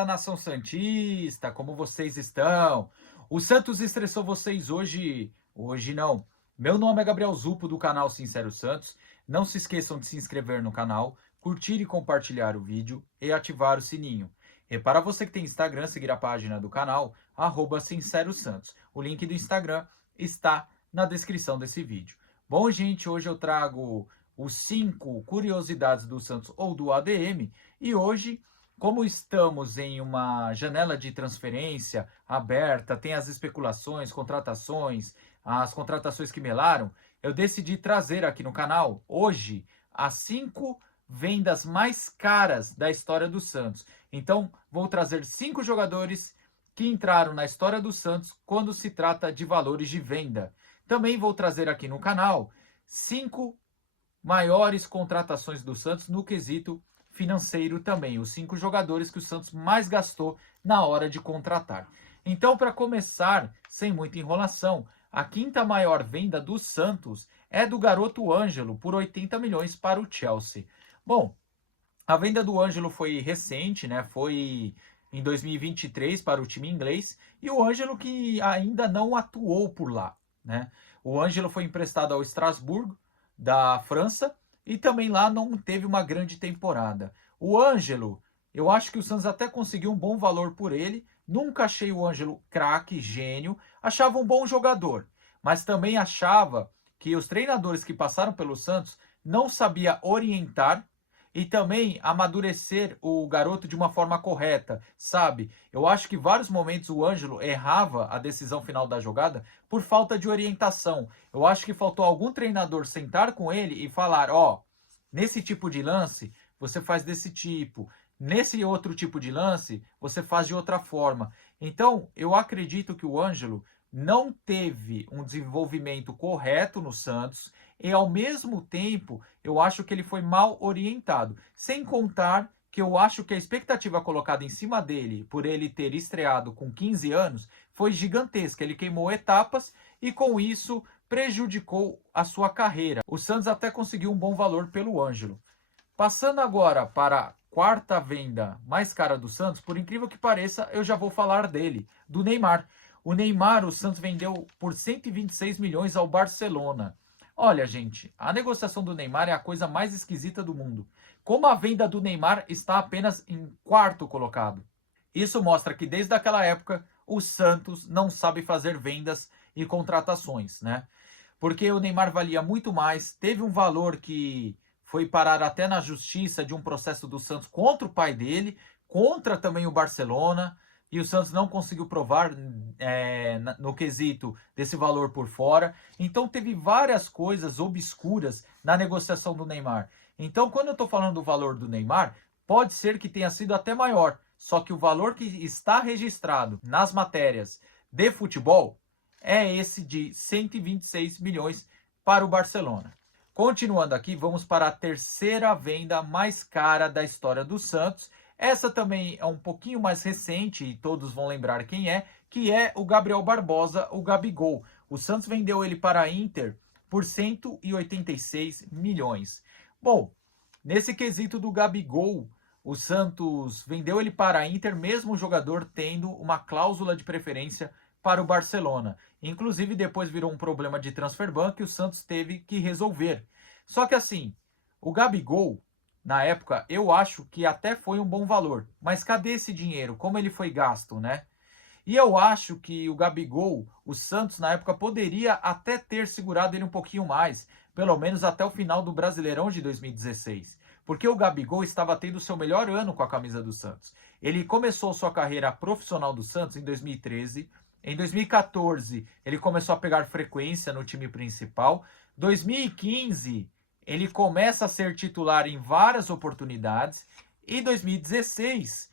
Fala, nação santista, como vocês estão? O Santos estressou vocês hoje? Hoje não. Meu nome é Gabriel Zupo, do canal Sincero Santos. Não se esqueçam de se inscrever no canal, curtir e compartilhar o vídeo e ativar o sininho. E para você que tem Instagram, seguir a página do canal, @Sincero Santos. O link do Instagram está na descrição desse vídeo. Bom, gente, hoje eu trago os 5 curiosidades do Santos ou do ADM e hoje, como estamos em uma janela de transferência aberta, tem as especulações, contratações, as contratações que melaram, eu decidi trazer aqui no canal hoje as 5 vendas mais caras da história do Santos. Então, vou trazer 5 jogadores que entraram na história do Santos quando se trata de valores de venda. Também vou trazer aqui no canal 5 maiores contratações do Santos no quesito financeiro também, os 5 jogadores que o Santos mais gastou na hora de contratar. Então, para começar, sem muita enrolação, a quinta maior venda do Santos é do garoto Ângelo, por 80 milhões para o Chelsea. Bom, a venda do Ângelo foi recente, né? Foi em 2023 para o time inglês, e o Ângelo que ainda não atuou por lá, né? O Ângelo foi emprestado ao Strasbourg, da França, e também lá não teve uma grande temporada. O Ângelo, eu acho que o Santos até conseguiu um bom valor por ele. Nunca achei o Ângelo craque, gênio. Achava um bom jogador, mas também achava que os treinadores que passaram pelo Santos não sabia orientar e também amadurecer o garoto de uma forma correta, sabe? Eu acho que vários momentos o Ângelo errava a decisão final da jogada por falta de orientação. Eu acho que faltou algum treinador sentar com ele e falar, ó, nesse tipo de lance, você faz desse tipo. Nesse outro tipo de lance, você faz de outra forma. Então, eu acredito que o Ângelo não teve um desenvolvimento correto no Santos e, ao mesmo tempo, eu acho que ele foi mal orientado. Sem contar que eu acho que a expectativa colocada em cima dele, por ele ter estreado com 15 anos, foi gigantesca. Ele queimou etapas e, com isso, prejudicou a sua carreira. O Santos até conseguiu um bom valor pelo Ângelo. Passando agora para a quarta venda mais cara do Santos, por incrível que pareça, eu já vou falar dele, do Neymar. O Neymar, o Santos vendeu por 126 milhões ao Barcelona. Olha, gente, a negociação do Neymar é a coisa mais esquisita do mundo. Como a venda do Neymar está apenas em quarto colocado. Isso mostra que desde aquela época o Santos não sabe fazer vendas e contratações, né? Porque o Neymar valia muito mais, teve um valor que foi parar até na justiça de um processo do Santos contra o pai dele, contra também o Barcelona, e o Santos não conseguiu provar no quesito desse valor por fora. Então teve várias coisas obscuras na negociação do Neymar. Então, quando eu estou falando do valor do Neymar, pode ser que tenha sido até maior, só que o valor que está registrado nas matérias de futebol é esse de 126 milhões para o Barcelona. Continuando aqui, vamos para a terceira venda mais cara da história do Santos. Essa também é um pouquinho mais recente e todos vão lembrar quem é, que é o Gabriel Barbosa, o Gabigol. O Santos vendeu ele para a Inter por 186 milhões. Bom, nesse quesito do Gabigol, o Santos vendeu ele para a Inter, mesmo o jogador tendo uma cláusula de preferência para o Barcelona. Inclusive, depois virou um problema de transfer ban que o Santos teve que resolver. Só que assim, o Gabigol, na época, eu acho que até foi um bom valor. Mas cadê esse dinheiro? Como ele foi gasto, né? E eu acho que o Gabigol, o Santos, na época, poderia até ter segurado ele um pouquinho mais. Pelo menos até o final do Brasileirão de 2016. Porque o Gabigol estava tendo o seu melhor ano com a camisa do Santos. Ele começou sua carreira profissional do Santos em 2013. Em 2014, ele começou a pegar frequência no time principal. 2015, ele começa a ser titular em várias oportunidades. E 2016,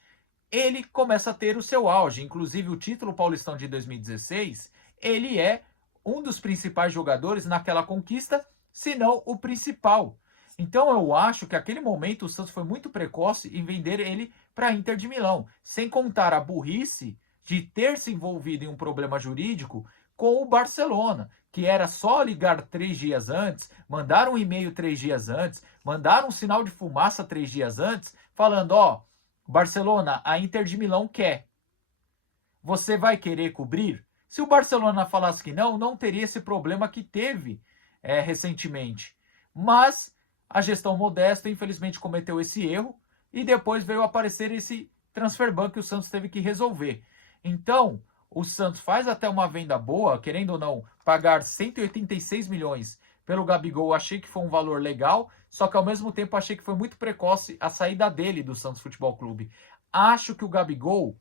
ele começa a ter o seu auge. Inclusive, o título paulistão de 2016, ele é um dos principais jogadores naquela conquista, se não o principal. Então, eu acho que aquele momento o Santos foi muito precoce em vender ele para a Inter de Milão. Sem contar a burrice de ter se envolvido em um problema jurídico com o Barcelona, que era só ligar 3 dias antes, mandar um e-mail 3 dias antes, mandar um sinal de fumaça 3 dias antes, falando, ó, Barcelona, a Inter de Milão quer. Você vai querer cobrir? Se o Barcelona falasse que não, não teria esse problema que teve recentemente. Mas a gestão modesta, infelizmente, cometeu esse erro e depois veio aparecer esse transfer ban que o Santos teve que resolver. Então, o Santos faz até uma venda boa, querendo ou não, pagar 186 milhões pelo Gabigol, achei que foi um valor legal, só que ao mesmo tempo achei que foi muito precoce a saída dele do Santos Futebol Clube. Acho que o Gabigol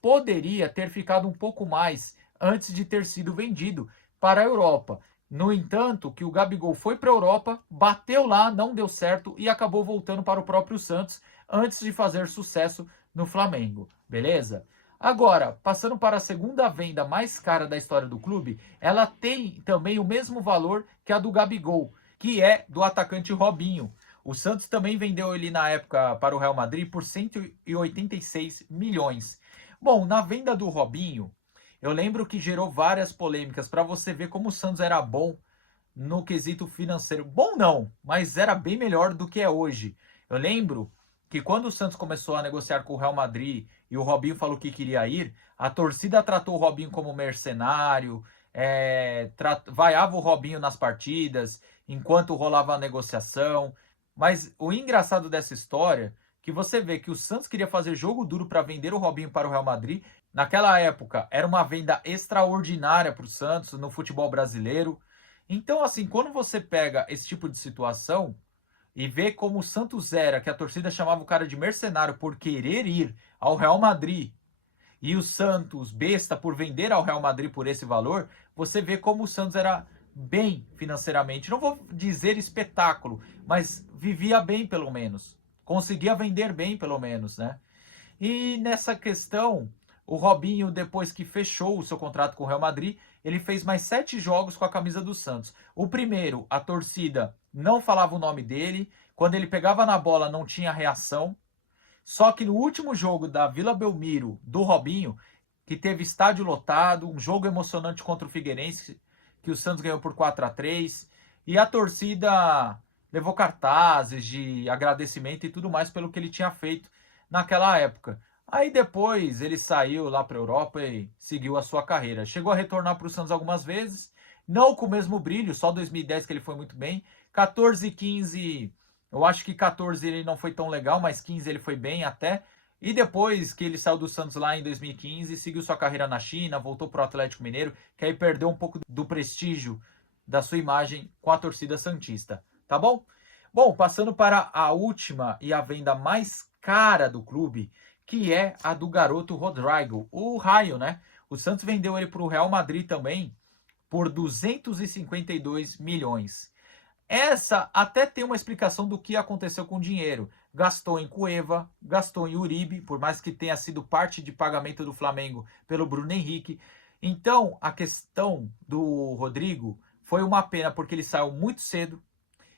poderia ter ficado um pouco mais antes de ter sido vendido para a Europa. No entanto, que o Gabigol foi para a Europa, bateu lá, não deu certo e acabou voltando para o próprio Santos antes de fazer sucesso no Flamengo. Beleza? Agora, passando para a segunda venda mais cara da história do clube, ela tem também o mesmo valor que a do Gabigol, que é do atacante Robinho. O Santos também vendeu ele na época para o Real Madrid por 186 milhões. Bom, na venda do Robinho, eu lembro que gerou várias polêmicas para você ver como o Santos era bom no quesito financeiro. Bom não, mas era bem melhor do que é hoje. Eu lembro que quando o Santos começou a negociar com o Real Madrid e o Robinho falou que queria ir, a torcida tratou o Robinho como mercenário, vaiava o Robinho nas partidas enquanto rolava a negociação. Mas o engraçado dessa história que você vê que o Santos queria fazer jogo duro para vender o Robinho para o Real Madrid. Naquela época, era uma venda extraordinária para o Santos no futebol brasileiro. Então, assim, quando você pega esse tipo de situação e vê como o Santos era, que a torcida chamava o cara de mercenário por querer ir ao Real Madrid, e o Santos besta por vender ao Real Madrid por esse valor, você vê como o Santos era bem financeiramente. Não vou dizer espetáculo, mas vivia bem pelo menos. Conseguia vender bem pelo menos, né? E nessa questão, o Robinho, depois que fechou o seu contrato com o Real Madrid, ele fez mais 7 jogos com a camisa do Santos. O primeiro, a torcida não falava o nome dele. Quando ele pegava na bola, não tinha reação. Só que no último jogo da Vila Belmiro, do Robinho, que teve estádio lotado, um jogo emocionante contra o Figueirense, que o Santos ganhou por 4-3, e a torcida levou cartazes de agradecimento e tudo mais pelo que ele tinha feito naquela época. Aí depois ele saiu lá para a Europa e seguiu a sua carreira. Chegou a retornar para o Santos algumas vezes, não com o mesmo brilho, só 2010 que ele foi muito bem. 14 e 15, eu acho que 14 ele não foi tão legal, mas 15 ele foi bem até. E depois que ele saiu do Santos lá em 2015, seguiu sua carreira na China, voltou para o Atlético Mineiro, que aí perdeu um pouco do prestígio da sua imagem com a torcida santista, tá bom? Bom, passando para a última e a venda mais cara do clube, que é a do garoto Rodrigo, o Raio, né? O Santos vendeu ele para o Real Madrid também por 252 milhões. Essa até tem uma explicação do que aconteceu com o dinheiro. Gastou em Cueva, gastou em Uribe, por mais que tenha sido parte de pagamento do Flamengo pelo Bruno Henrique. Então, a questão do Rodrigo foi uma pena porque ele saiu muito cedo.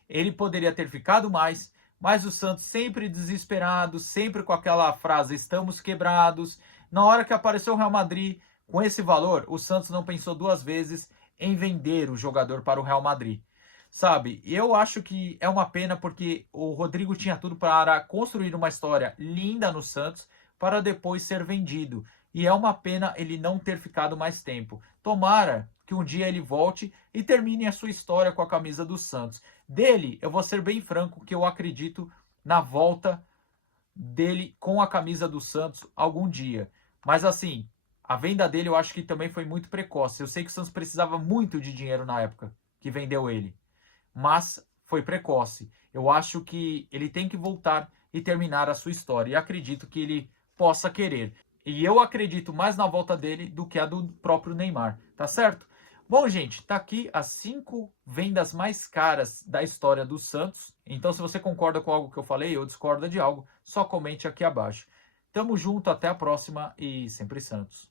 Ele poderia ter ficado mais, mas o Santos sempre desesperado, sempre com aquela frase: estamos quebrados. Na hora que apareceu o Real Madrid com esse valor, o Santos não pensou duas vezes em vender o jogador para o Real Madrid. Sabe, eu acho que é uma pena porque o Rodrigo tinha tudo para construir uma história linda no Santos para depois ser vendido. E é uma pena ele não ter ficado mais tempo. Tomara que um dia ele volte e termine a sua história com a camisa do Santos. Dele, eu vou ser bem franco que eu acredito na volta dele com a camisa do Santos algum dia. Mas assim, a venda dele eu acho que também foi muito precoce. Eu sei que o Santos precisava muito de dinheiro na época que vendeu ele, mas foi precoce. Eu acho que ele tem que voltar e terminar a sua história. E acredito que ele possa querer. E eu acredito mais na volta dele do que a do próprio Neymar, tá certo? Bom, gente, tá aqui as 5 vendas mais caras da história do Santos. Então, se você concorda com algo que eu falei ou discorda de algo, só comente aqui abaixo. Tamo junto, até a próxima e sempre Santos.